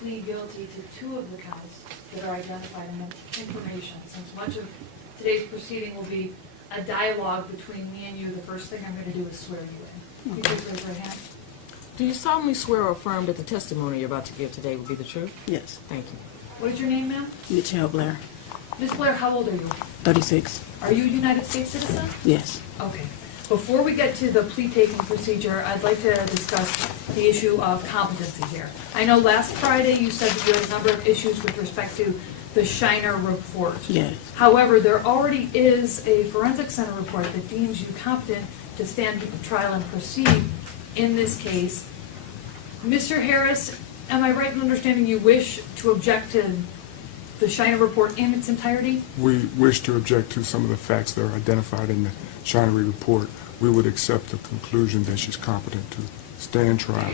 plead guilty to 2 of the counts that are identified in the information. Since much of today's proceeding will be a dialogue between me and you, the first thing I'm going to do is swear you in. Can you please raise your hand? Do you solemnly swear or affirm that the testimony you're about to give today will be the truth? Yes. Thank you. What is your name, ma'am? Mitchelle Blair, Ms. Blair, how old are you? 36. Are you a United States citizen? Yes. Okay. Before we get to the plea-taking procedure, I'd like to discuss the issue of competency here. I know last Friday you said that you had a number of issues with respect to the Shiner report. Yes. However, there already is a forensic center report that deems you competent to stand trial and proceed in this case. Mr. Harris, am I right in understanding you wish to object to the Shiner report in its entirety? We wish to object to some of the facts that are identified in the Shinery report. We would accept the conclusion that she's competent to stand trial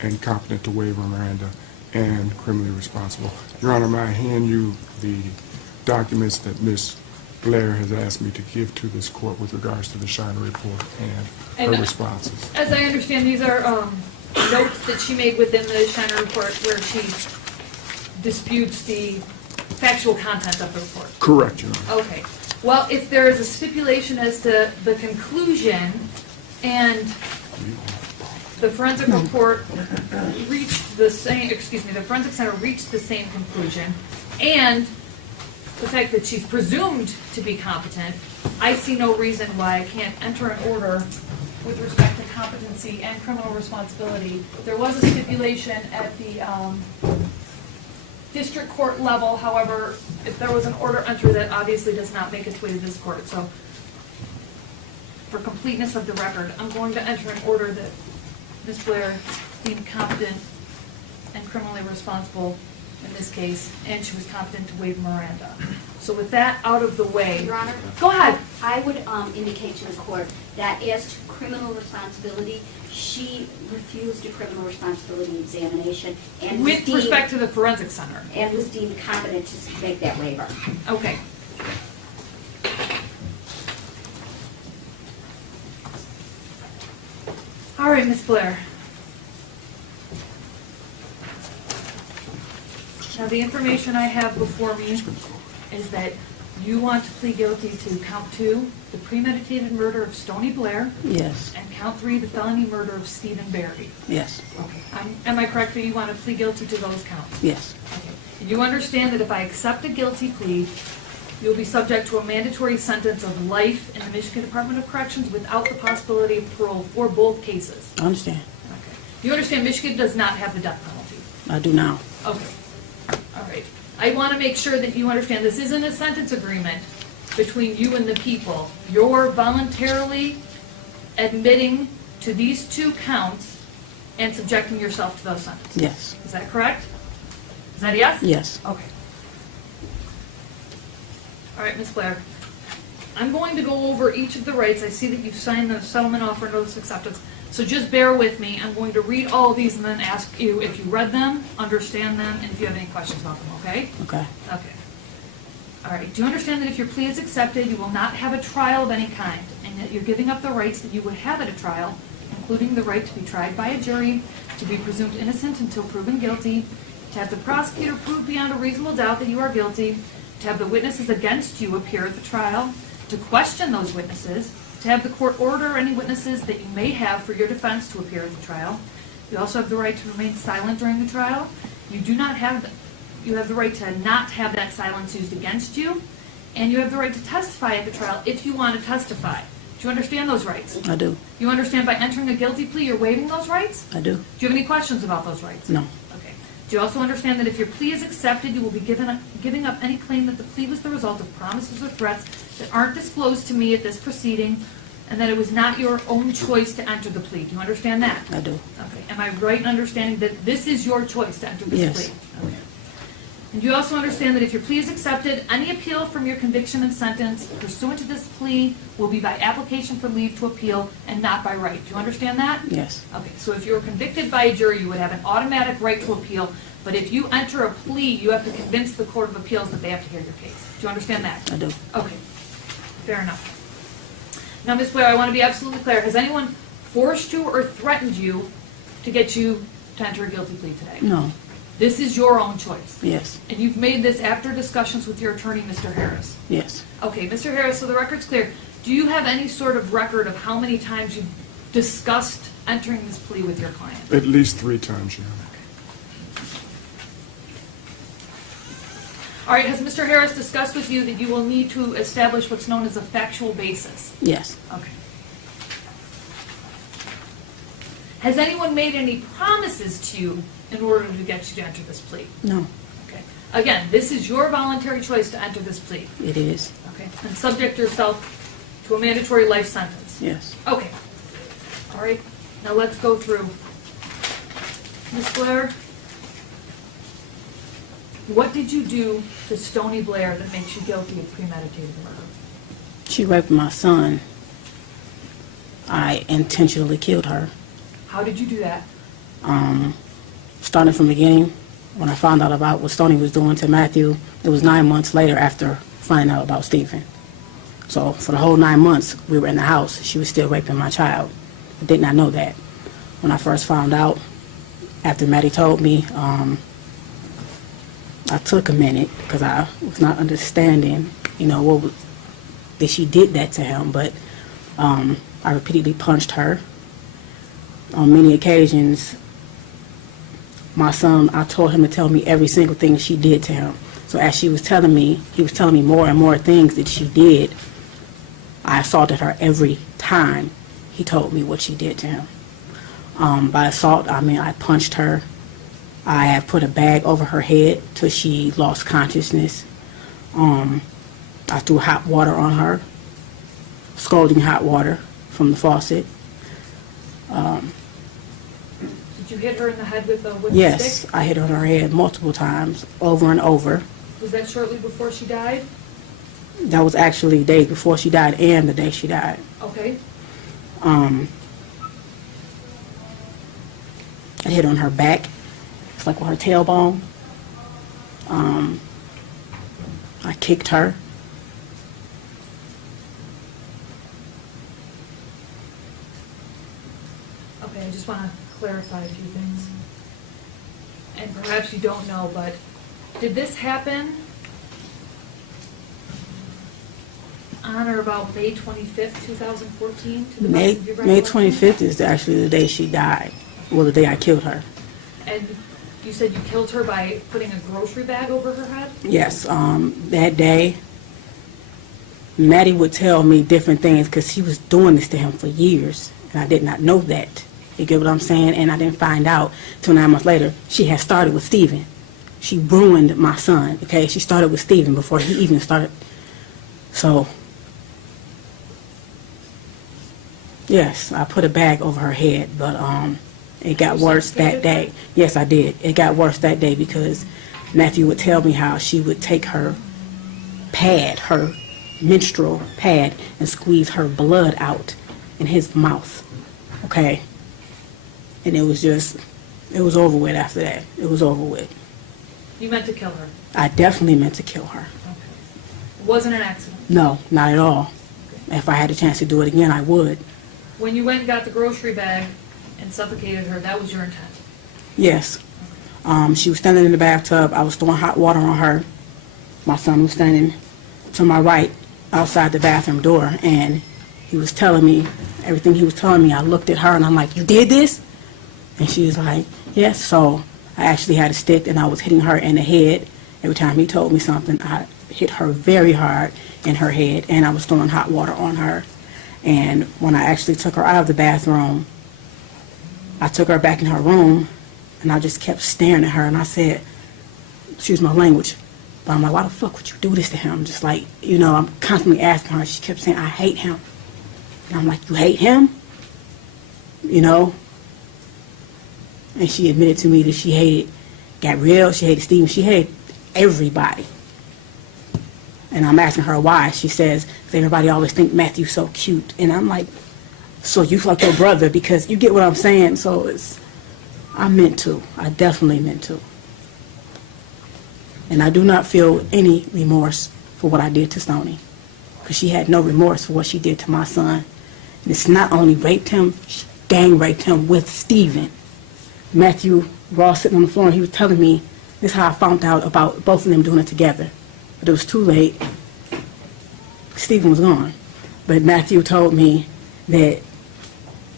and competent to waive her Miranda and criminally responsible. Your Honor, may I hand you the documents that Ms. Blair has asked me to give to this court with regards to the Shinery report and her responses. As I understand, these are notes that she made within the Shiner report where she disputes the factual content of the report. Correct, Your Honor. Okay. Well, if there is a stipulation as to the conclusion and the forensic report reached the same, the forensic center reached the same conclusion, and the fact that she's presumed to be competent, I see no reason why I can't enter an order with respect to competency and criminal responsibility. There was a stipulation at the district court level. However, if there was an order entered, that obviously does not make its way to this court. So for completeness of the record, I'm going to enter an order that Ms. Blair deemed competent and criminally responsible in this case, and she was competent to waive Miranda. So with that out of the way, Your Honor? Go ahead. I would indicate to the court that as to criminal responsibility, she refused a criminal responsibility examination and with respect to the forensic center. and was deemed competent to make that waiver. Okay. All right, Ms. Blair. Now, the information I have before me is that you want to plead guilty to count 2, the premeditated murder of Stoney Blair, Yes. and count 3, the felony murder of Stephen Barry. Yes. Okay. Am I correct that you want to plead guilty to those counts? Yes. Okay. And you understand that if I accept a guilty plea, you'll be subject to a mandatory sentence of life in the Michigan Department of Corrections without the possibility of parole for both cases. I understand. Okay. You understand Michigan does not have the death penalty? I do now. Okay. All right. I want to make sure that you understand this isn't a sentence agreement between you and the people. You're voluntarily admitting to these 2 counts and subjecting yourself to those sentences. Yes. Is that correct? Is that a yes? Yes. Okay. All right, Ms. Blair. I'm going to go over each of the rights. I see that you've signed the settlement offer notice of acceptance. So just bear with me. I'm going to read all of these and then ask you if you read them, understand them, and if you have any questions about them, okay? Okay. Okay. All right. Do you understand that if your plea is accepted, you will not have a trial of any kind, and that you're giving up the rights that you would have at a trial, including the right to be tried by a jury, to be presumed innocent until proven guilty, to have the prosecutor prove beyond a reasonable doubt that you are guilty, to have the witnesses against you appear at the trial, to question those witnesses, to have the court order any witnesses that you may have for your defense to appear at the trial. You also have the right to remain silent during the trial. You have the right to not have that silence used against you, and you have the right to testify at the trial if you want to testify. Do you understand those rights? I do. You understand by entering a guilty plea, you're waiving those rights? I do. Do you have any questions about those rights? No. Okay. Do you also understand that if your plea is accepted, you will be giving up any claim that the plea was the result of promises or threats that aren't disclosed to me at this proceeding, and that it was not your own choice to enter the plea? Do you understand that? I do. Okay. Am I right in understanding that this is your choice to enter this Yes. plea? Okay. And you also understand that if your plea is accepted, any appeal from your conviction and sentence pursuant to this plea will be by application for leave to appeal and not by right. Do you understand that? Yes. Okay, so if you were convicted by a jury, you would have an automatic right to appeal, but if you enter a plea, you have to convince the Court of Appeals that they have to hear your case. Do you understand that? I do. Okay, fair enough. Now, Ms. Blair, I want to be absolutely clear. Has anyone forced you or threatened you to get you to enter a guilty plea today? No. This is your own choice. Yes. And you've made this after discussions with your attorney, Mr. Harris. Yes. Okay, Mr. Harris, so the record's clear. Do you have any sort of record of how many times you've discussed entering this plea with your client? At least 3 times, Your Honor. All right, has Mr. Harris discussed with you that you will need to establish what's known as a factual basis? Yes. Okay. Has anyone made any promises to you in order to get you to enter this plea? No. Okay. Again, this is your voluntary choice to enter this plea. It is. Okay. And subject yourself to a mandatory life sentence. Yes. Okay. All right. Now let's go through. Ms. Blair, what did you do to Stony Blair that makes you guilty of premeditated murder? She raped my son. I intentionally killed her. How did you do that? Starting from the beginning, when I found out about what Stony was doing to Matthew, it was 9 months later after finding out about Stephen. So for the whole 9 months we were in the house, she was still raping my child. I did not know that. When I first found out, after Maddie told me, I took a minute because I was not understanding, that she did that to him. But I repeatedly punched her. On many occasions, my son, I told him to tell me every single thing she did to him. So as he was telling me more and more things that she did. I assaulted her every time he told me what she did to him. By assault, I mean I punched her. I have put a bag over her head till she lost consciousness. I threw hot water on her, scalding hot water from the faucet. Did you hit her in the head with a wooden Yes, stick? I hit her on her head multiple times, over and over. Was that shortly before she died? That was actually days before she died and the day she died. Okay. I hit on her back. It's like with her tailbone. I kicked her. Okay, I just want to clarify a few things. And perhaps you don't know, but did this happen on or about May 25th, 2014? To the May best of your recollection? 25th is actually the day she died. Well, the day I killed her. And you said you killed her by putting a grocery bag over her head? Yes, that day, Maddie would tell me different things because she was doing this to him for years, and I did not know that. You get what I'm saying? And I didn't find out till 9 months later. She had started with Stephen. She ruined my son, okay? She started with Stephen before he even started. So, yes, I put a bag over her head, but it got worse that day. Yes, I did. It got worse that day because Matthew would tell me how she would take her pad, her menstrual pad, and squeeze her blood out in his mouth, okay? And it was over with after that. It was over with. You meant to kill her? I definitely meant to kill her. Okay. It wasn't an accident? No, not at all. If I had a chance to do it again, I would. When you went and got the grocery bag and suffocated her, that was your intent? Yes. She was standing in the bathtub. I was throwing hot water on her. My son was standing to my right outside the bathroom door, and he was telling me everything he was telling me. I looked at her, and I'm like, "You did this?" And she was like, "Yes." So I actually had a stick, and I was hitting her in the head. Every time he told me something, I hit her very hard in her head, and I was throwing hot water on her. And when I actually took her out of the bathroom, I took her back in her room, and I just kept staring at her, and I said, excuse my language, but I'm like, "Why the fuck would you do this to him?" Just like, I'm constantly asking her. She kept saying, "I hate him." And I'm like, "You hate him?" And she admitted to me that she hated Gabrielle, she hated Stephen, she hated everybody. And I'm asking her why. She says, "'Cause everybody always think Matthew's so cute." And I'm like, "So you fuck your brother," because you get what I'm saying. So I meant to. I definitely meant to. And I do not feel any remorse for what I did to Stoney, because she had no remorse for what she did to my son. And it's not only raped him, she gang raped him with Stephen. Matthew were all sitting on the floor, and he was telling me, this is how I found out about both of them doing it together. But it was too late. Stephen was gone. But Matthew told me that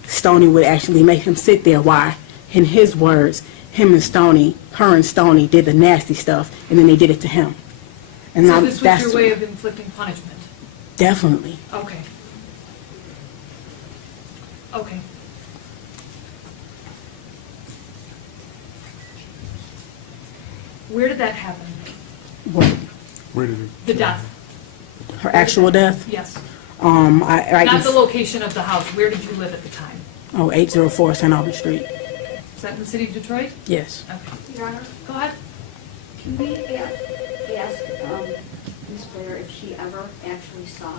Stoney would actually make him sit there while, in his words, her and Stoney did the nasty stuff, and then they did it to him. And So now this was that's your way of inflicting punishment? definitely. Okay. Okay. Where did that happen? What, Where did it? The death? her actual death? Yes. I Not the location of the house. Where did you live at the time? 804 St. Albans Street. Is that in the city of Detroit? Yes. Okay. Your Honor, Go ahead. can we ask Ms. Blair if she ever actually saw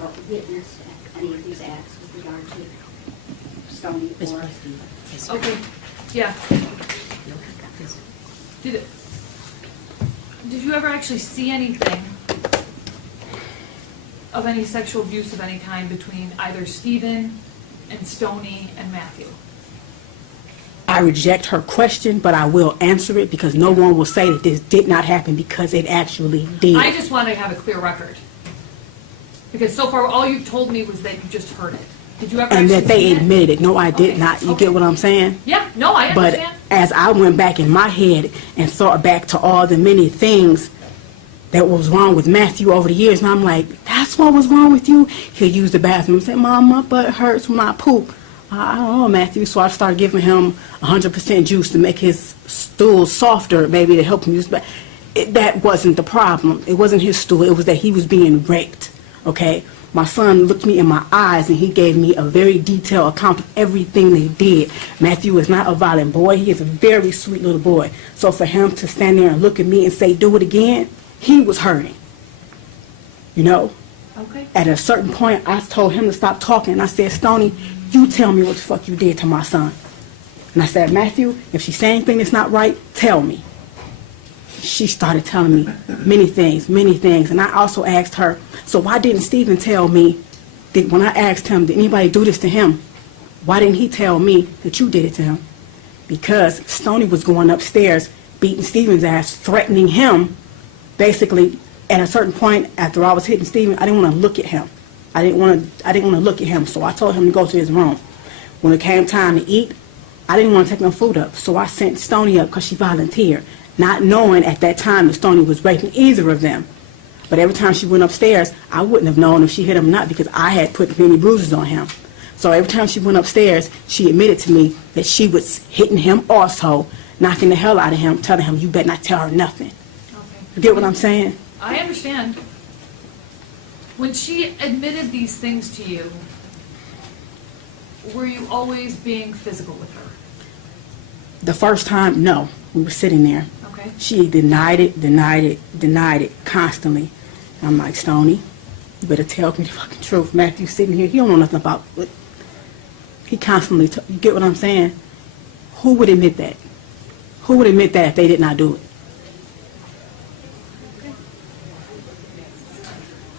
or witnessed any of these acts with regard to Stoney or Okay. Yeah. Did you ever actually see anything of any sexual abuse of any kind between either Stephen and Stoney and Matthew? I reject her question, but I will answer it because no one will say that this did not happen because it actually did. I just want to have a clear record. Because so far, all you've told me was that you just heard it. Did you ever And actually that they see it? admitted it. No, I did Okay, not. You okay. get what I'm saying? Yeah, no, I But understand. as I went back in my head and thought back to all the many things that was wrong with Matthew over the years, and I'm like, that's what was wrong with you? He'll use the bathroom and say, Mom, my butt hurts when I poop. I don't know, Matthew. So I started giving him 100% juice to make his stool softer, maybe to help him use. But that wasn't the problem. It wasn't his stool. It was that he was being raped. Okay. My son looked me in my eyes and he gave me a very detailed account of everything they did. Matthew is not a violent boy. He is a very sweet little boy. So for him to stand there and look at me and say, do it again, he was hurting. You know? Okay. At a certain point, I told him to stop talking. And I said, Stoney, you tell me what the fuck you did to my son. And I said, Matthew, if she say anything that's not right, tell me. She started telling me many things. And I also asked her, so why didn't Stephen tell me that when I asked him, did anybody do this to him? Why didn't he tell me that you did it to him? Because Stoney was going upstairs, beating Stephen's ass, threatening him. Basically, at a certain point, after I was hitting Stephen, I didn't want to look at him. I didn't want to look at him, so I told him to go to his room. When it came time to eat, I didn't want to take no food up, so I sent Stoney up because she volunteered, not knowing at that time that Stoney was raping either of them. But every time she went upstairs, I wouldn't have known if she hit him or not because I had put many bruises on him. So every time she went upstairs, she admitted to me that she was hitting him also, knocking the hell out of him, telling him, you better not tell her nothing. Okay. You get what I'm saying? I understand. When she admitted these things to you, were you always being physical with her? The first time, no. We were sitting there. Okay. She denied it constantly. I'm like, Stoney, you better tell me the fucking truth. Matthew's sitting here. He don't know nothing about it. He constantly, you get what I'm saying? Who would admit that? Who would admit that if they did not do it?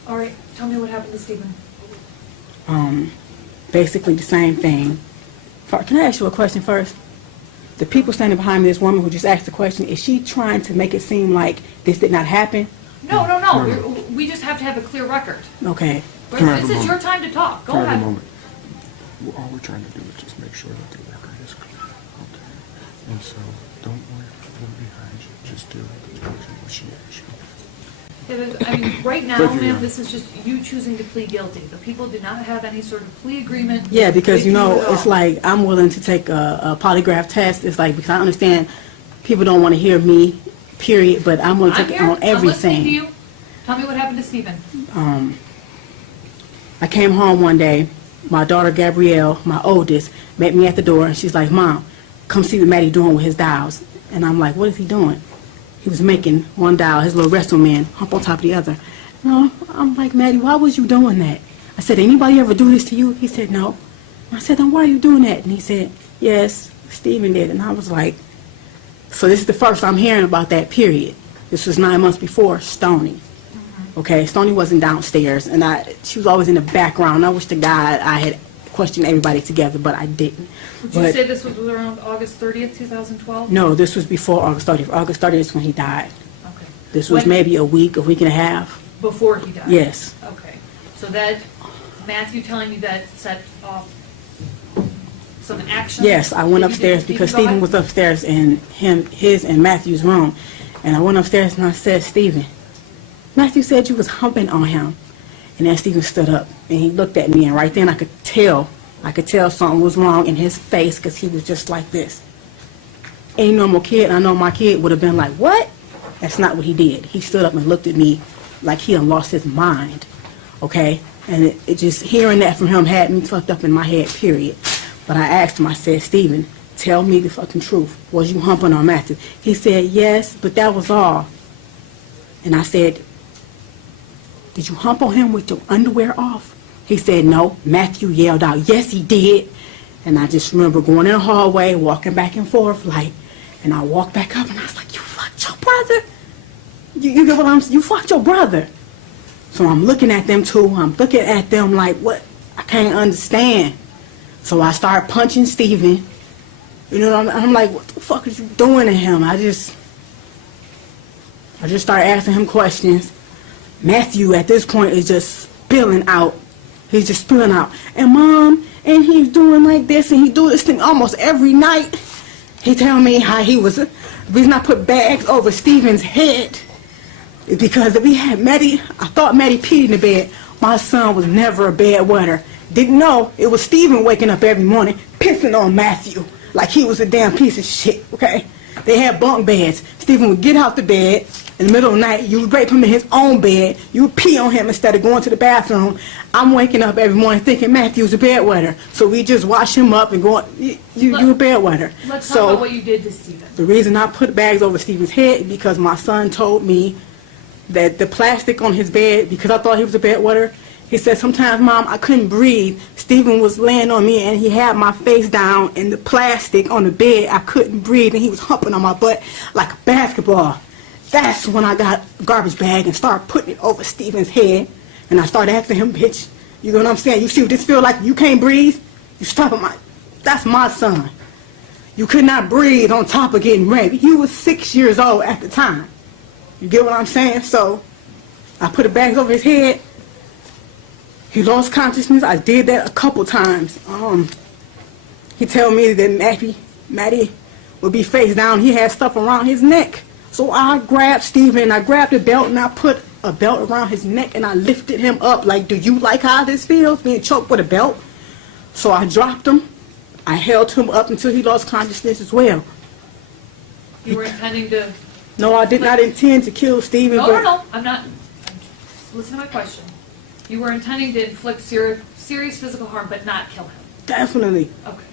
All right. Tell me what happened to Stephen. Basically the same thing. Can I ask you a question first? The people standing behind me, this woman who just asked the question, is she trying to make it seem like this did not happen? No. We just have to have a clear record. Okay. But Can I have this a is your moment? time to talk. Go Can I have ahead. a moment? All we're trying to do is just make sure that the record is clear. Okay. And so don't worry about them behind you. Just do what she asked you. I mean, right now, Thank you, ma'am, ma'am. this is just you choosing to plead guilty. The people do not have any sort of plea agreement. Yeah, because, with you know, at all. it's like I'm willing to take a polygraph test. It's like, because I understand people don't want to hear me, period, but I'm willing to I'm take it here. on I'm listening to everything. you. Tell me what happened to Stephen. I came home one day, my daughter Gabrielle, my oldest, met me at the door, and she's like, Mom, come see what Maddie doing with his dials. And I'm like, what is he doing? He was making one dial, his little wrestle man, hump on top of the other. No, I'm like, Maddie, why was you doing that? I said, anybody ever do this to you? He said, no. I said, then why are you doing that? And he said, yes, Stephen did. And I was like, so this is the first I'm hearing about that, period. This was 9 months before Stoney. Okay, Stoney wasn't downstairs, and she was always in the background. I wish to God I had question everybody together, but I didn't. Would you But say this was around August 30th, 2012? no, this was before August 30th. August 30th is when he died. Okay. This was When- maybe a week and a half. Before he died? Yes. Okay. So that, Matthew telling you that set off some action? Yes, I went that you upstairs did? because You can go Stephen was ahead. upstairs in his and Matthew's room. And I went upstairs and I said, Stephen, Matthew said you was humping on him. And then Stephen stood up and he looked at me, and right then I could tell something was wrong in his face because he was just like this. Any normal kid, I know my kid would have been like, what? That's not what he did. He stood up and looked at me like he had lost his mind, okay? And it just, hearing that from him had me fucked up in my head, period. But I asked him, I said, Stephen, tell me the fucking truth. Was you humping on Matthew? He said, yes, but that was all. And I said, did you hump on him with your underwear off? He said, no. Matthew yelled out, yes, he did. And I just remember going in the hallway, walking back and forth, like, and I walked back up and I was like, you fucked your brother? You get what I'm saying? You fucked your brother. So I'm looking at them too. I'm looking at them like, what? I can't understand. So I start punching Stephen. You know, I'm like, what the fuck is you doing to him? I just started asking him questions. Matthew at this point is just spilling out. He's just spilling out. And Mom, and he's doing like this, and he do this thing almost every night. He tell me how he was, the reason I put bags over Stephen's head is because if we had Maddie, I thought Maddie peed in the bed. My son was never a bedwetter. Didn't know it was Stephen waking up every morning pissing on Matthew like he was a damn piece of shit, okay? They had bunk beds. Stephen would get out the bed in the middle of the night. You would rape him in his own bed. You would pee on him instead of going to the bathroom. I'm waking up every morning thinking Matthew's a bedwetter. So we just wash him up and go, you a bedwetter. Let's talk about what you did to Stephen. The reason I put bags over Stephen's head is because my son told me that the plastic on his bed, because I thought he was a bedwetter, he said, sometimes, Mom, I couldn't breathe. Stephen was laying on me, and he had my face down in the plastic on the bed. I couldn't breathe, and he was humping on my butt like a basketball. That's when I got a garbage bag and started putting it over Stephen's head. And I started asking him, bitch, you know what I'm saying? You see what this feel like? You can't breathe? You stop at that's my son. You could not breathe on top of getting raped. He was 6 years old at the time. You get what I'm saying? So I put the bags over his head. He lost consciousness. I did that a couple times. He told me that Matty would be face down. He had stuff around his neck. So I grabbed Stephen, I grabbed a belt, and I put a belt around his neck, and I lifted him up like, do you like how this feels, being choked with a belt? So I dropped him. I held him up until he lost consciousness as well. You were intending to... No, I did not intend to kill Stephen. No, I'm not... Listen to my question. You were intending to inflict serious physical harm, but not kill him. Definitely. Okay.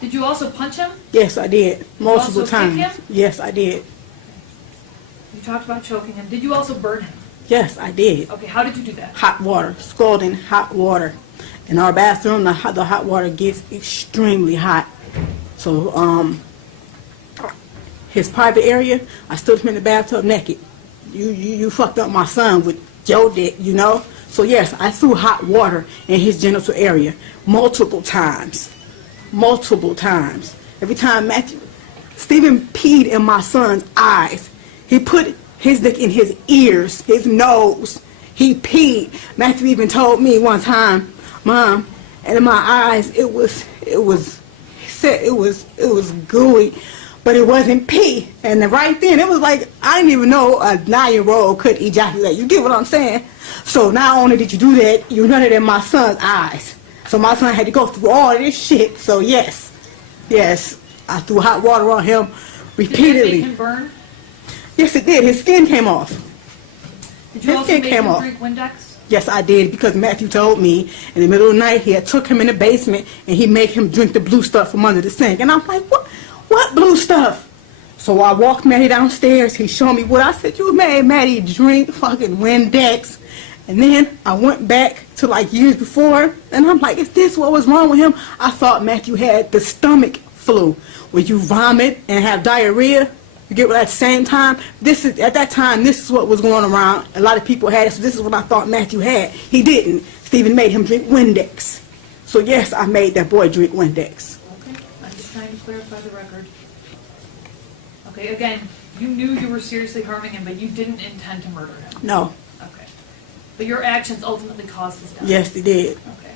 Did you also punch him? Yes, I did. Multiple also times. kick him? Yes, I did. You talked about choking him. Did you also burn him? Yes, I did. Okay, how did you do that? Hot water, scalding hot water. In our bathroom, the hot water gets extremely hot. So, his private area, I stood him in the bathtub naked. You fucked up my son with your dick, you know? So yes, I threw hot water in his genital area multiple times. Multiple times. Every time Stephen peed in my son's eyes. He put his dick in his ears, his nose. He peed. Matthew even told me one time, Mom, and in my eyes it was gooey, but it wasn't pee. And then right then it was like, I didn't even know a 9-year-old could ejaculate. You get what I'm saying? So not only did you do that, you done it in my son's eyes. So my son had to go through all of this shit. So yes, I threw hot water on him repeatedly. Did that make him burn? Yes, it did. His skin came off. Did you His also skin make came him off. drink Windex? Yes, I did, because Matthew told me in the middle of the night he had took him in the basement and he made him drink the blue stuff from under the sink. And I'm like, what blue stuff? So I walked Matty downstairs. He showed me what I said. You made Matty drink fucking Windex. And then I went back to like years before, and I'm like, is this what was wrong with him? I thought Matthew had the stomach flu, where you vomit and have diarrhea. You get what? At the same time, at that time, this is what was going around. A lot of people had it, so this is what I thought Matthew had. He didn't. Stephen made him drink Windex. So yes, I made that boy drink Windex. Okay, I'm just trying to clarify the record. Okay, again, you knew you were seriously harming him, but you didn't intend to murder him. No. Okay. But your actions ultimately caused his death. Yes, he did. Okay.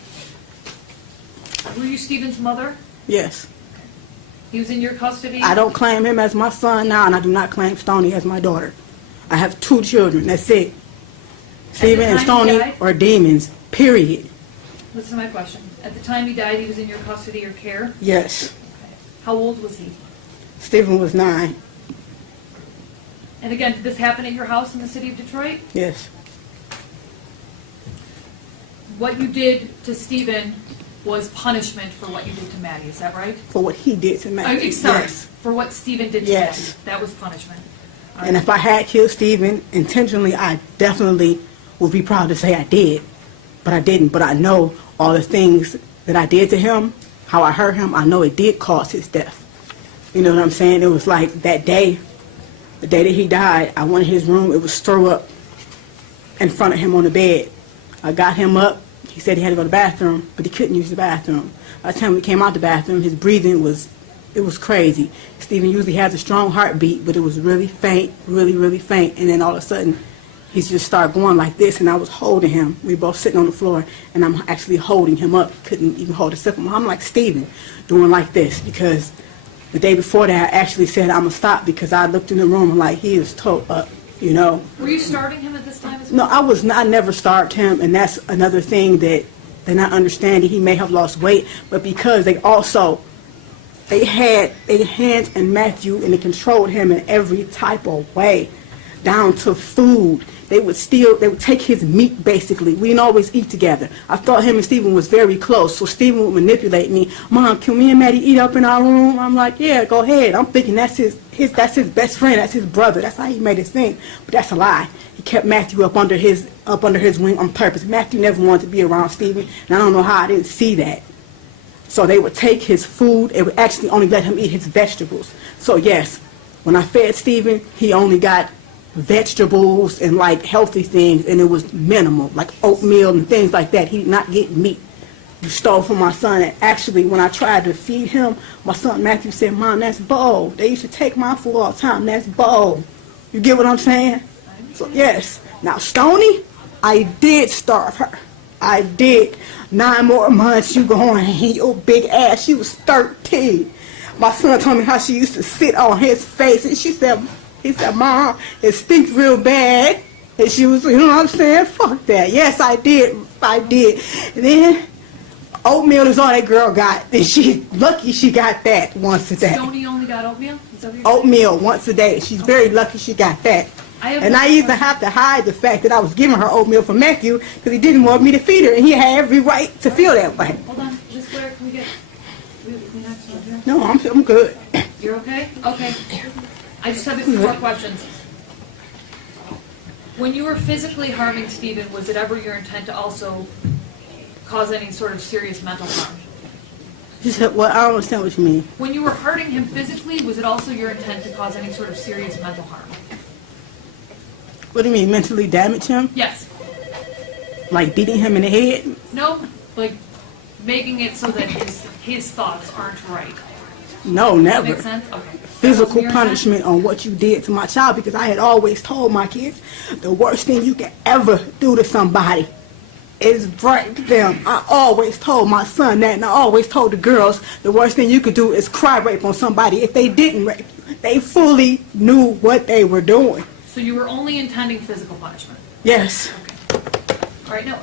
Were you Stephen's mother? Yes. He was in your custody? I don't claim him as my son now, and I do not claim Stoney as my daughter. I have 2 children. That's it. Stephen and time he Stoney died? are demons. Period. Listen to my question. At the time he died, he was in your custody or care? Yes. Okay. How old was he? Stephen was 9. And again, did this happen at your house in the city of Detroit? Yes. What you did to Stephen was punishment for what you did to Maddie, is that right? For what he did to Matthew. Sorry, Yes. for what Stephen did to Yes. Maddie. That was punishment. All And right. if I had killed Stephen intentionally, I definitely would be proud to say I did. But I didn't. But I know all the things that I did to him, how I hurt him, I know it did cause his death. You know what I'm saying? It was like that day, the day that he died, I went in his room, it was throw up in front of him on the bed. I got him up. He said he had to go to the bathroom, but he couldn't use the bathroom. By the time we came out the bathroom, his breathing was crazy. Stephen usually has a strong heartbeat, but it was really faint, really, really faint. And then all of a sudden, he just started going like this, and I was holding him. We were both sitting on the floor, and I'm actually holding him up. Couldn't even hold a sip of him. I'm like Stephen, doing like this, because the day before that, I actually said I'm going to stop, because I looked in the room and like, he is toe up, you know. Were you starving him at this time as well? No, I was not. I never starved him, and that's another thing that they're not understanding. He may have lost weight, but because they had their hands in Matthew, and they controlled him in every type of way, down to food. They would take his meat, basically. We didn't always eat together. I thought him and Stephen was very close, so Stephen would manipulate me. Mom, can me and Maddie eat up in our room? I'm like, yeah, go ahead. I'm thinking that's his best friend, that's his brother. That's how he made it seem. But that's a lie. He kept Matthew up under his wing on purpose. Matthew never wanted to be around Stephen, and I don't know how I didn't see that. So they would take his food. They would actually only let him eat his vegetables. So yes, when I fed Stephen, he only got vegetables and like healthy things, and it was minimal, like oatmeal and things like that. He did not get meat. You stole from my son. And actually, when I tried to feed him, my son Matthew said, Mom, that's bold. They used to take my food all the time. That's bold. You get what I'm saying? So yes. Now Stoney, I did starve her. I did. 9 more months you going, your big ass. She was 13. My son told me how she used to sit on his face, and he said, Mom, it stinks real bad. And she was, you know what I'm saying? Fuck that. Yes, I did. And then oatmeal is all that girl got. And she's lucky she got that once a day. Stoney only got oatmeal? Is that what you're saying? Oatmeal once a day. She's very lucky she got that. And I used to have to hide the fact that I was giving her oatmeal for Matthew because he didn't want me to feed her, and he had every right to feel that way. Hold on. Ms. Blair, can we get Kleenex over here? No, I'm good. You're okay? Okay. I just have a few more questions. When you were physically harming Stephen, was it ever your intent to also cause any sort of serious mental harm? Well, I don't understand what you mean. When you were hurting him physically, was it also your intent to cause any sort of serious mental harm? What do you mean, mentally damage him? Yes. Like beating him in the head? No? Like making it so that his thoughts aren't right. No, Does that never. make sense? Okay. Physical punishment on what you did to my child, because I had always told my kids the worst thing you can ever do to somebody is break them. I always told my son that, and I always told the girls the worst thing you could do is cry rape on somebody if they didn't rape you. They fully knew what they were doing. So you were only intending physical punishment? Yes. All right, now,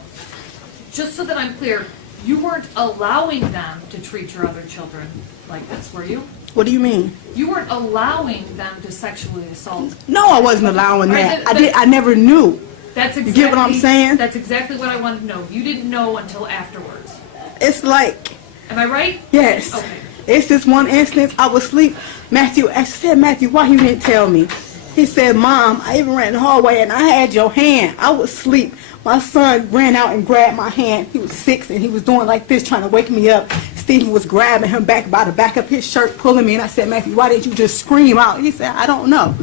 just so that I'm clear, you weren't allowing them to treat your other children like this, were you? What do you mean? You weren't allowing them to sexually assault. No, I wasn't allowing All right, that. I never knew. That's exactly, You get what I'm saying? That's exactly what I wanted to know. You didn't know until afterwards. It's like, Am I right? yes. Okay. It's this one instance, I was asleep. I said, Matthew, why you didn't tell me? He said, Mom, I even ran in the hallway and I had your hand. I was asleep. My son ran out and grabbed my hand. He was 6 and he was doing like this, trying to wake me up. Stephen was grabbing him back by the back of his shirt, pulling me, and I said, Matthew, why didn't you just scream out? He said, I don't know.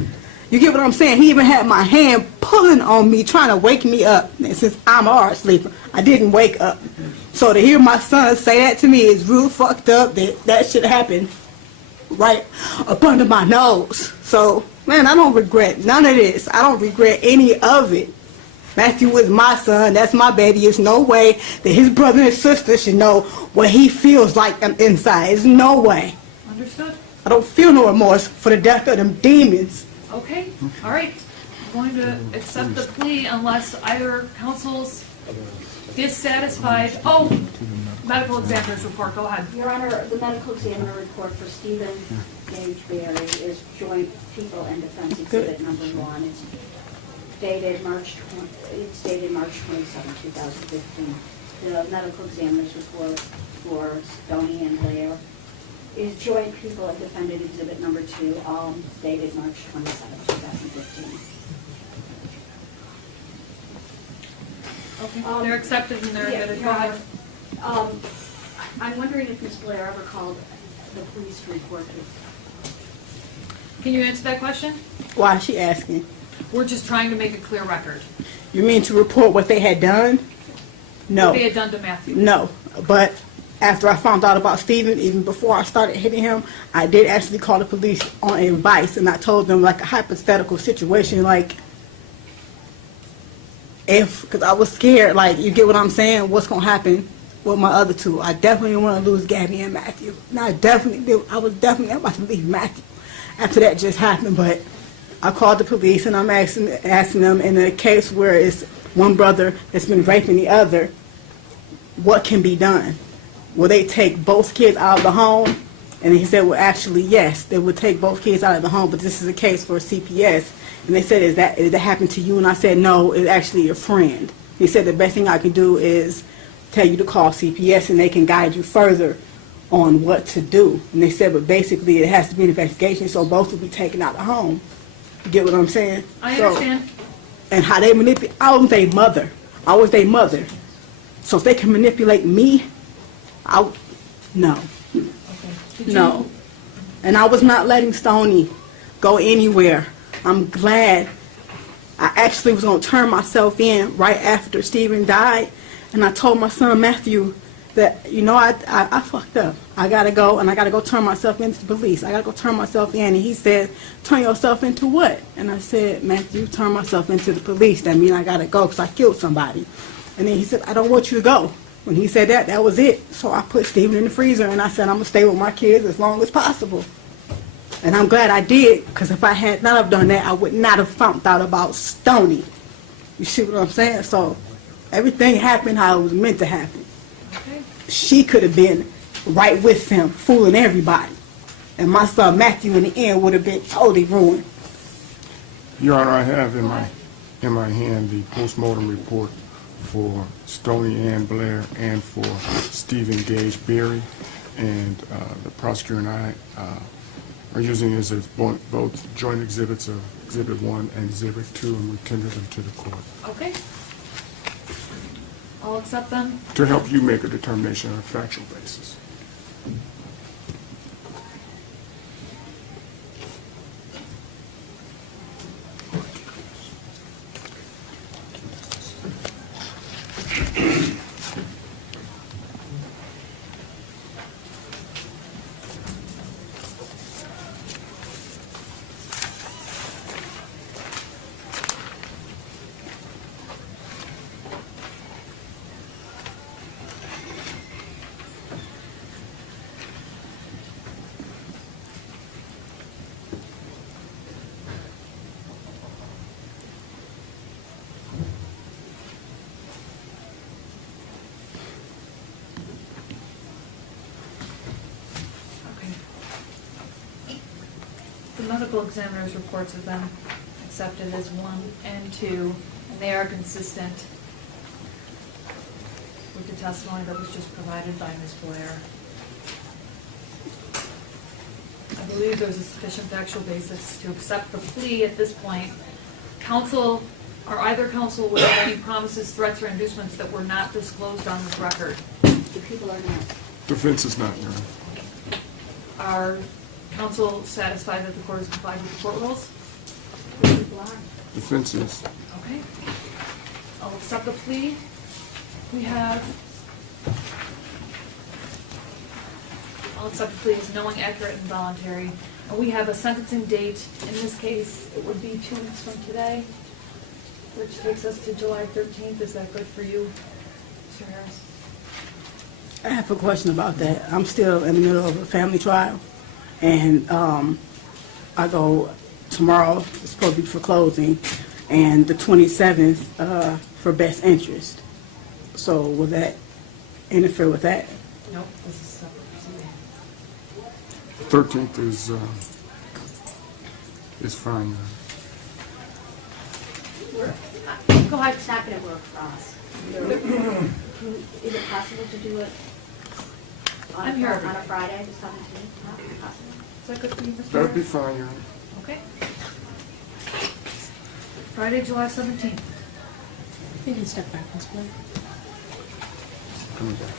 You get what I'm saying? He even had my hand pulling on me, trying to wake me up. And since I'm a hard sleeper, I didn't wake up. So to hear my son say that to me is real fucked up, that shit happened right up under my nose. So, man, I don't regret none of this. I don't regret any of it. Matthew is my son. That's my baby. There's no way that his brother and sister should know what he feels like inside. There's no way. Understood? I don't feel no remorse for the death of them demons. Okay, all right. I'm going to accept the plea unless either counsel's dissatisfied. Oh, medical examiner's report, go ahead. Your Honor, the medical examiner report for Stephen Gage Berry is Joint People and Defense Exhibit number 1. It's dated March 27, 2015. The medical examiner's report for Stoney and Blair is Joint People and Defendant Exhibit number 2, all dated March 27, 2015. Okay, they're accepted and they're Yeah, good. Your Go ahead. Honor, I'm wondering if Ms. Blair ever called the police to report it. Can you answer that question? Why is she asking? We're just trying to make a clear record. You mean to report what they had done? No. What they had done to Matthew. No. But after I found out about Stephen, even before I started hitting him, I did actually call the police on advice, and I told them like a hypothetical situation, like because I was scared, like, you get what I'm saying, what's going to happen with my other two. I definitely didn't want to lose Gabby and Matthew. And I was definitely about to leave Matthew after that just happened, but I called the police and I'm asking them in a case where it's one brother that's been raping the other, what can be done? Will they take both kids out of the home? And he said, well, actually, yes, they would take both kids out of the home, but this is a case for CPS. And they said, did that happen to you? And I said, no, it's actually a friend. He said, the best thing I can do is tell you to call CPS and they can guide you further on what to do. And they said, but basically it has to be an investigation, so both will be taken out of the home. You get what I'm saying? I understand. And how they manipulate, I was their mother. I was their mother. So if they can manipulate me, no. No. And I was not letting Stoney go anywhere. I'm glad. I actually was going to turn myself in right after Stephen died. And I told my son Matthew that, you know, I fucked up. I got to go, and I got to go turn myself into the police. I got to go turn myself in. And he said, turn yourself into what? And I said, Matthew, turn myself into the police. That means I got to go because I killed somebody. And then he said, I don't want you to go. When he said that, that was it. So I put Stephen in the freezer, and I said, I'm going to stay with my kids as long as possible. And I'm glad I did, because if I had not have done that, I would not have found out about Stoney. You see what I'm saying? So everything happened how it was meant to happen. Okay. She could have been right with him, fooling everybody. And my son Matthew in the end would have been totally ruined. Your Honor, I have in my hand the postmortem report for Stoney Ann Blair and for Stephen Gage Berry, and the prosecutor and I are using it as both joint exhibits of Exhibit 1 and Exhibit 2, and we tender them to the court Okay. I'll accept them. to help you make a determination on a factual basis. The medical examiner's reports have been accepted as 1 and 2, and they are consistent with the testimony that was just provided by Ms. Blair. I believe there's a sufficient factual basis to accept the plea at this point. Counsel, or either counsel, would have any promises, threats, or inducements that were not disclosed on this record? The people are not. Defense is not, Your Honor. Are counsel satisfied that the court has complied with the court rules? Defense is. Okay. I'll accept the plea. I'll accept the plea as knowing, accurate, and voluntary. And we have a sentencing date. In this case, it would be 2 weeks from today, which takes us to July 13th. Is that good for you, Mr. Harris? I have a question about that. I'm still in the middle of a family trial, and I go tomorrow, it's supposed to be for closing, and the 27th for best interest. So will that interfere with that? Nope, this is separate proceeding. 13th is fine, Your Honor. Go ahead. It's not going to work for us. Is it possible to do it on I'm here. on a Friday, the 17th? Not possible. Is that good for you, Mr. That'd be Harris? fine, Your Honor. Okay. Friday, July 17th. You can step back, Ms. Blair. Coming back.